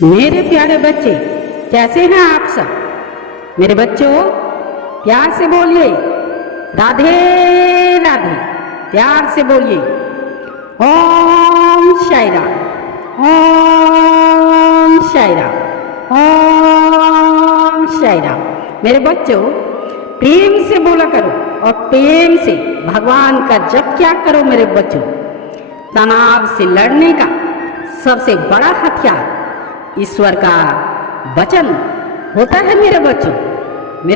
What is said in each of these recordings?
मेरे प्यारे बच्चे, कैसे हैं आप सब? मेरे बच्चों, प्यार से बोलिए राधे राधे। प्यार से बोलिए ओम साई राम, ओम साई राम, ओम साई राम। मेरे बच्चों, प्रेम से बोला करो और प्रेम से भगवान का जप क्या करो। मेरे बच्चों, तनाव से लड़ने का सबसे बड़ा हथियार ईश्वर का वचन होता है। मेरे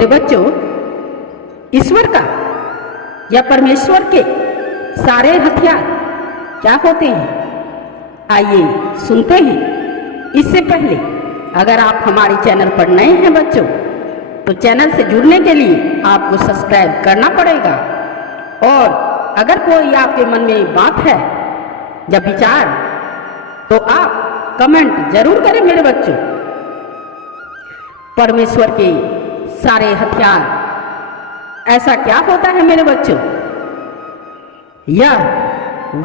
बच्चों, ईश्वर का या परमेश्वर के सारे हथियार क्या होते हैं, आइए सुनते हैं। इससे पहले अगर आप हमारे चैनल पर नए हैं बच्चों, तो चैनल से जुड़ने के लिए आपको सब्सक्राइब करना पड़ेगा। और अगर कोई आपके मन में बात है या विचार, तो आप कमेंट जरूर करें। मेरे बच्चों, परमेश्वर के सारे हथियार ऐसा क्या होता है मेरे बच्चों? यह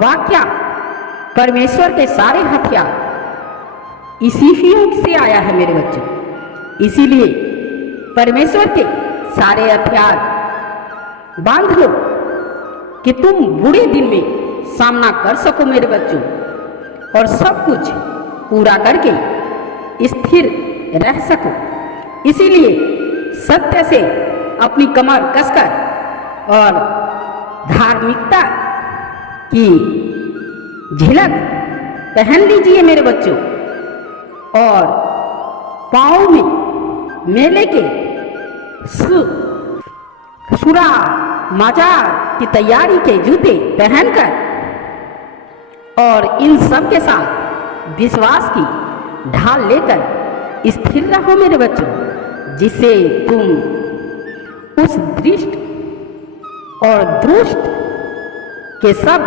वाक्य परमेश्वर के सारे हथियार इसी से आया है मेरे बच्चों। इसीलिए परमेश्वर के सारे हथियार बांध लो कि तुम बुरे दिन में सामना कर सको मेरे बच्चों, और सब कुछ पूरा करके स्थिर रह सको। इसीलिए सत्य से अपनी कमर कसकर और धार्मिकता की झलक पहन लीजिए मेरे बच्चों, और पाँव में मेले के सुरा मजार की तैयारी के जूते पहनकर, और इन सब के साथ विश्वास की ढाल लेकर स्थिर रहो मेरे बच्चों, जिससे तुम उस दृष्ट और दुष्ट के सब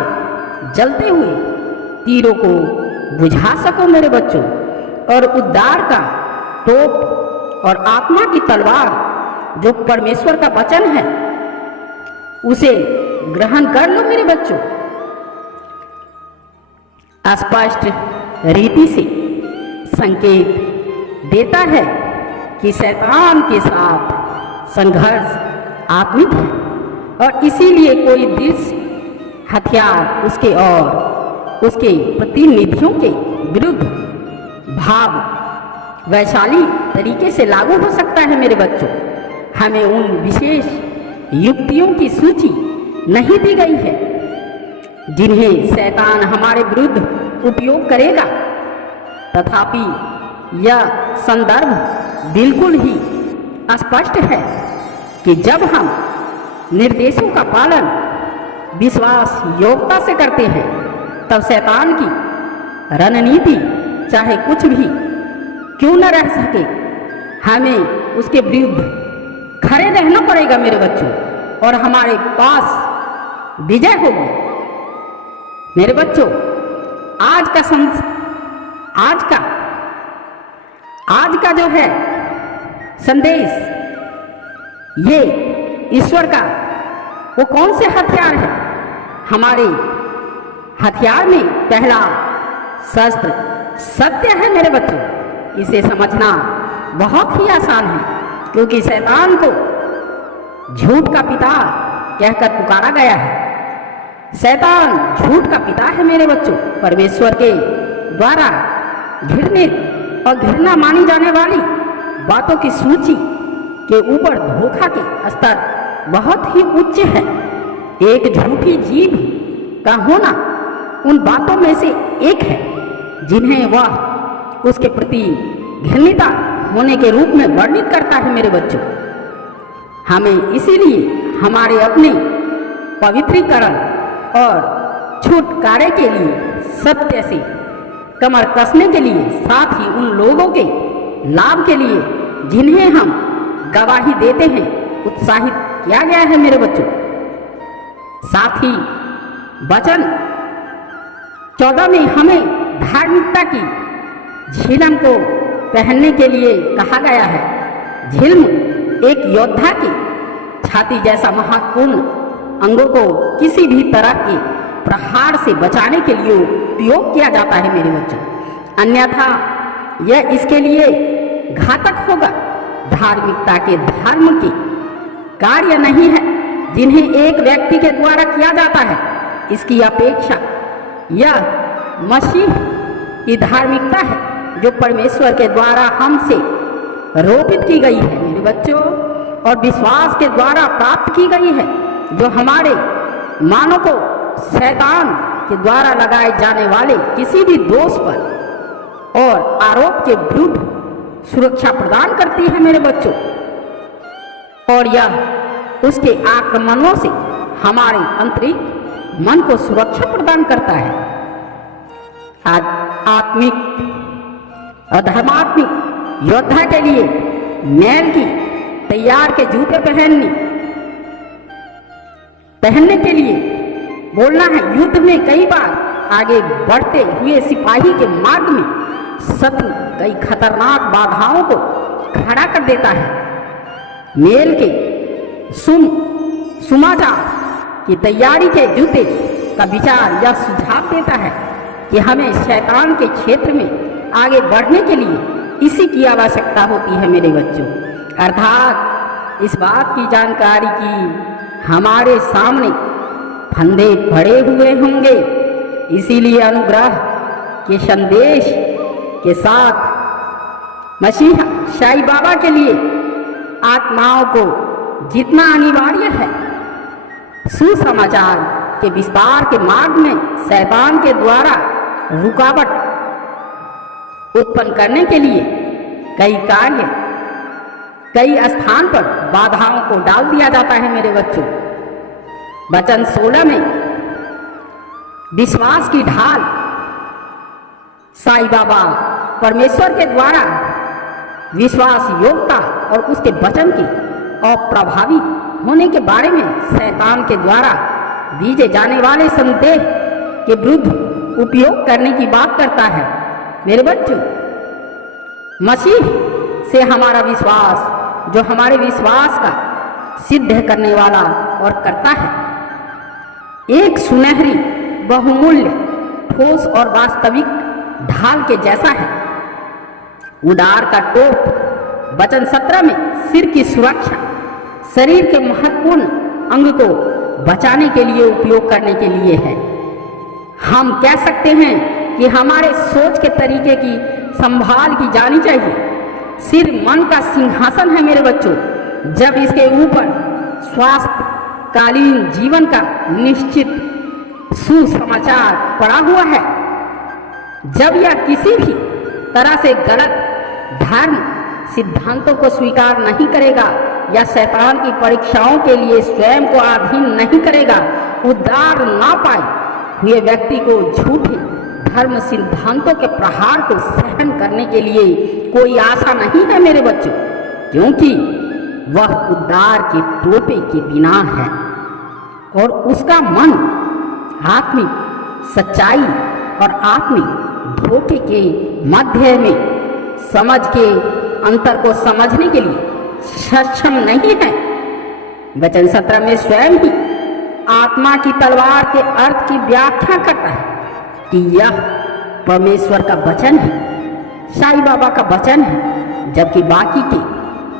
जलते हुए तीरों को बुझा सको मेरे बच्चों, और उद्धार का टोप और आत्मा की तलवार जो परमेश्वर का वचन है, उसे ग्रहण कर लो मेरे बच्चों। स्पष्ट रीति से संकेत देता है कि शैतान के साथ संघर्ष आत्मिक है, और इसीलिए कोई दृश्य हथियार उसके और उसके प्रतिनिधियों के विरुद्ध भाव वैशाली तरीके से लागू हो सकता है मेरे बच्चों। हमें उन विशेष युक्तियों की सूची नहीं दी गई है जिन्हें शैतान हमारे विरुद्ध उपयोग करेगा, तथापि यह संदर्भ बिल्कुल ही स्पष्ट है कि जब हम निर्देशों का पालन विश्वास योग्यता से करते हैं, तब शैतान की रणनीति चाहे कुछ भी क्यों न रह सके, हमें उसके विरुद्ध खड़े रहना पड़ेगा मेरे बच्चों, और हमारे पास विजय होगी मेरे बच्चों। आज का जो है संदेश, ये ईश्वर का वो कौन से हथियार है? हमारे हथियार में पहला शस्त्र सत्य है मेरे बच्चों। इसे समझना बहुत ही आसान है, क्योंकि शैतान को झूठ का पिता कहकर पुकारा गया है। शैतान झूठ का पिता है मेरे बच्चों। परमेश्वर के द्वारा घृणित और घृणा मानी जाने वाली बातों की सूची के ऊपर धोखा के स्तर बहुत ही उच्च है। एक झूठी जीभ का होना उन बातों में से एक है जिन्हें वह उसके प्रति घृणिता होने के रूप में वर्णित करता है मेरे बच्चों। हमें इसीलिए हमारे अपने पवित्रीकरण और छुटकारे के लिए सत्य से कमर कसने के लिए, साथ ही उन लोगों के लाभ के लिए जिन्हें हम गवाही देते हैं, उत्साहित किया गया है मेरे बच्चों। साथ ही वचन 14 में हमें धार्मिकता की झिलम को पहनने के लिए कहा गया है। झिल्म एक योद्धा की छाती जैसा महत्वपूर्ण अंगों को किसी भी तरह के प्रहार से बचाने के लिए उपयोग किया जाता है मेरे बच्चों। अन्यथा यह इसके लिए घातक होगा। धार्मिकता के धर्म के कार्य नहीं है जिन्हें एक व्यक्ति के द्वारा किया जाता है, इसकी अपेक्षा यह मसीह की धार्मिकता है जो परमेश्वर के द्वारा हमसे रोपित की गई है मेरे बच्चों, और विश्वास के द्वारा प्राप्त की गई है, जो हमारे मानव को शैतान के द्वारा लगाए जाने वाले किसी भी दोष पर और आरोप के विरुद्ध सुरक्षा प्रदान करती है मेरे बच्चों, और यह उसके आक्रमणों से हमारे आंतरिक मन को सुरक्षा प्रदान करता है। आत्मिक और धर्मात्मिक योद्धा के लिए मैल की तैयार के जूते पहनने के लिए बोलना है। युद्ध में कई बार आगे बढ़ते हुए सिपाही के मार्ग में शत्रु कई खतरनाक बाधाओं को खड़ा कर देता है। मेल के समाचार की तैयारी के जूते का विचार यह सुझाव देता है कि हमें शैतान के क्षेत्र में आगे बढ़ने के लिए इसी की आवश्यकता होती है मेरे बच्चों, अर्थात इस बात की जानकारी की हमारे सामने फंदे पड़े हुए होंगे। इसीलिए अनुग्रह के संदेश के साथ मसीहा साईं बाबा के लिए आत्माओं को जितना अनिवार्य है, सुसमाचार के विस्तार के मार्ग में शैतान के द्वारा रुकावट उत्पन्न करने के लिए कई स्थान पर बाधाओं को डाल दिया जाता है मेरे बच्चों। वचन 16 में विश्वास की ढाल साईं बाबा परमेश्वर के द्वारा विश्वास योग्यता और उसके वचन की अप्रभावी होने के बारे में शैतान के द्वारा दिए जाने वाले संदेह के विरुद्ध उपयोग करने की बात करता है मेरे बच्चों। मसीह से हमारा विश्वास जो हमारे विश्वास का सिद्ध करने वाला और करता है, एक सुनहरी बहुमूल्य ठोस और वास्तविक ढाल के जैसा है। उदार का टोप वचन 17 में सिर की सुरक्षा, शरीर के महत्वपूर्ण अंग को बचाने के लिए उपयोग करने के लिए है। हम कह सकते हैं कि हमारे सोच के तरीके की संभाल की जानी चाहिए। सिर मन का सिंहासन है मेरे बच्चों। जब इसके ऊपर स्वास्थ्यकालीन जीवन का निश्चित सुसमाचार पड़ा हुआ है, जब यह किसी भी तरह से गलत धर्म सिद्धांतों को स्वीकार नहीं करेगा या शैतान की परीक्षाओं के लिए स्वयं को अधीन नहीं करेगा, उद्धार ना पाए हुए व्यक्ति को झूठे धर्म सिद्धांतों के प्रहार को सहन करने के लिए कोई आशा नहीं है मेरे बच्चों, क्योंकि वह उद्धार के टोपे के बिना है और उसका मन आत्मिक सच्चाई और आत्मिक धोखे के मध्य में समझ के अंतर को समझने के लिए सक्षम नहीं है। वचन 17 में स्वयं ही आत्मा की तलवार के अर्थ की व्याख्या करता है कि यह परमेश्वर का वचन है, साईं बाबा का वचन है, जबकि बाकी के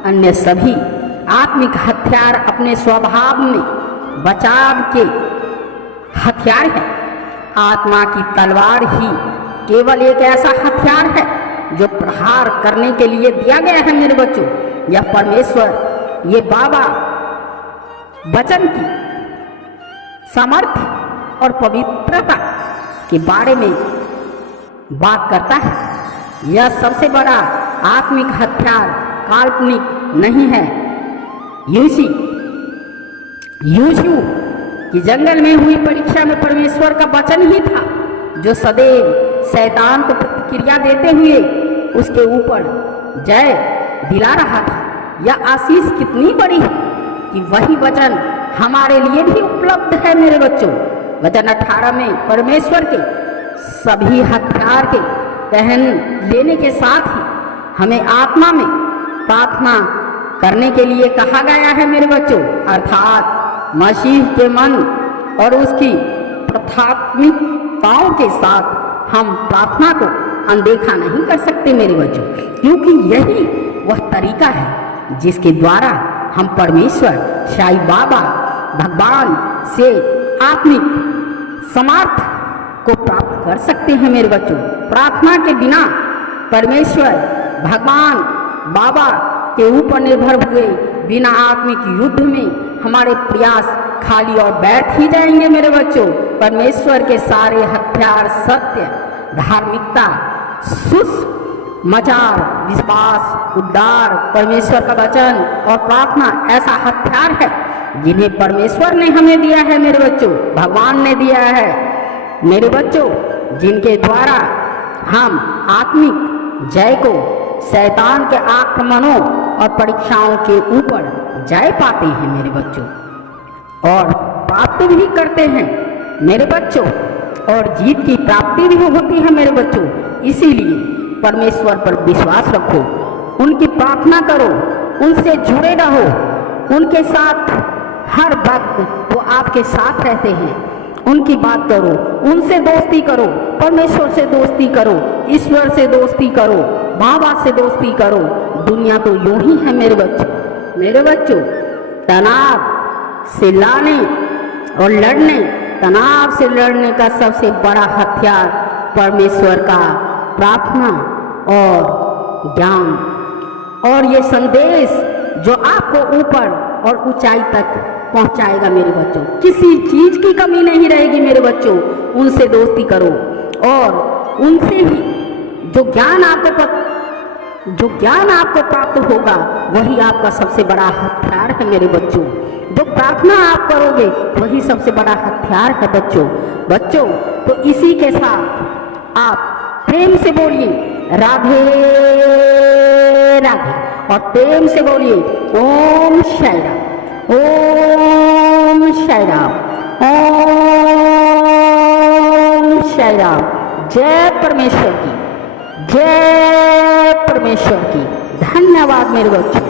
अन्य सभी आत्मिक हथियार अपने स्वभाव में बचाव के हथियार है। आत्मा की तलवार ही केवल एक ऐसा हथियार है जो प्रहार करने के लिए दिया गया है मेरे बच्चों। यह परमेश्वर, ये बाबा वचन की सामर्थ्य और पवित्रता के बारे में बात करता है। यह सबसे बड़ा आत्मिक हथियार काल्पनिक नहीं है। यूसुफ की जंगल में हुई परीक्षा में परमेश्वर का वचन ही था जो सदैव शैतान को प्रतिक्रिया देते हुए उसके ऊपर जय दिला रहा था। यह आशीष कितनी बड़ी है कि वही वचन हमारे लिए भी उपलब्ध है मेरे बच्चों। वचन 18 में परमेश्वर के सभी हथियार के पहन लेने के साथ ही हमें आत्मा में प्रार्थना करने के लिए कहा गया है मेरे बच्चों, अर्थात मसीह के मन और उसकी प्राथमिकताओं के साथ हम प्रार्थना को अनदेखा नहीं कर सकते मेरे बच्चों, क्योंकि यही वह तरीका है जिसके द्वारा हम परमेश्वर साईं बाबा भगवान से आत्मिक समर्थ को प्राप्त कर सकते हैं मेरे बच्चों। प्रार्थना के बिना परमेश्वर भगवान बाबा के ऊपर निर्भर हुए बिना आत्मिक युद्ध में हमारे प्रयास खाली और व्यर्थ ही जाएंगे मेरे बच्चों। परमेश्वर के सारे हथियार सत्य, धार्मिकता, सुसमाचार, विश्वास, उद्धार, परमेश्वर का वचन और प्रार्थना ऐसा हथियार है जिन्हें परमेश्वर ने हमें दिया है मेरे बच्चों, भगवान ने दिया है मेरे बच्चों, जिनके द्वारा हम आत्मिक जय को शैतान के आक्रमणों और परीक्षाओं के ऊपर जय पाते हैं मेरे बच्चों, और प्राप्त भी करते हैं मेरे बच्चों, और जीत की प्राप्ति भी होती है मेरे बच्चों। इसीलिए परमेश्वर पर विश्वास रखो, उनकी प्रार्थना करो, उनसे जुड़े रहो, उनके साथ हर वक्त वो आपके साथ रहते हैं। उनकी बात करो, उनसे दोस्ती करो, परमेश्वर से दोस्ती करो, ईश्वर से दोस्ती करो, बाबा से दोस्ती करो। दुनिया तो यूं ही है मेरे बच्चों। तनाव से लाने और लड़ने, तनाव से लड़ने का सबसे बड़ा हथियार परमेश्वर का प्रार्थना और ज्ञान, और ये संदेश जो आपको ऊपर और ऊंचाई तक पहुंचाएगा मेरे बच्चों। किसी चीज की कमी नहीं रहेगी मेरे बच्चों। उनसे दोस्ती करो और उनसे ही जो ज्ञान आपको प्राप्त होगा वही आपका सबसे बड़ा हथियार है मेरे बच्चों। जो प्रार्थना आप करोगे वही सबसे बड़ा हथियार है बच्चों। तो इसी के साथ आप प्रेम से बोलिए राधे राधे, और प्रेम से बोलिए ओम साई राम, ओम साई राम, ओम साई राम। जय परमेश्वर की, जय परमेश्वर की। धन्यवाद मेरे बच्चों।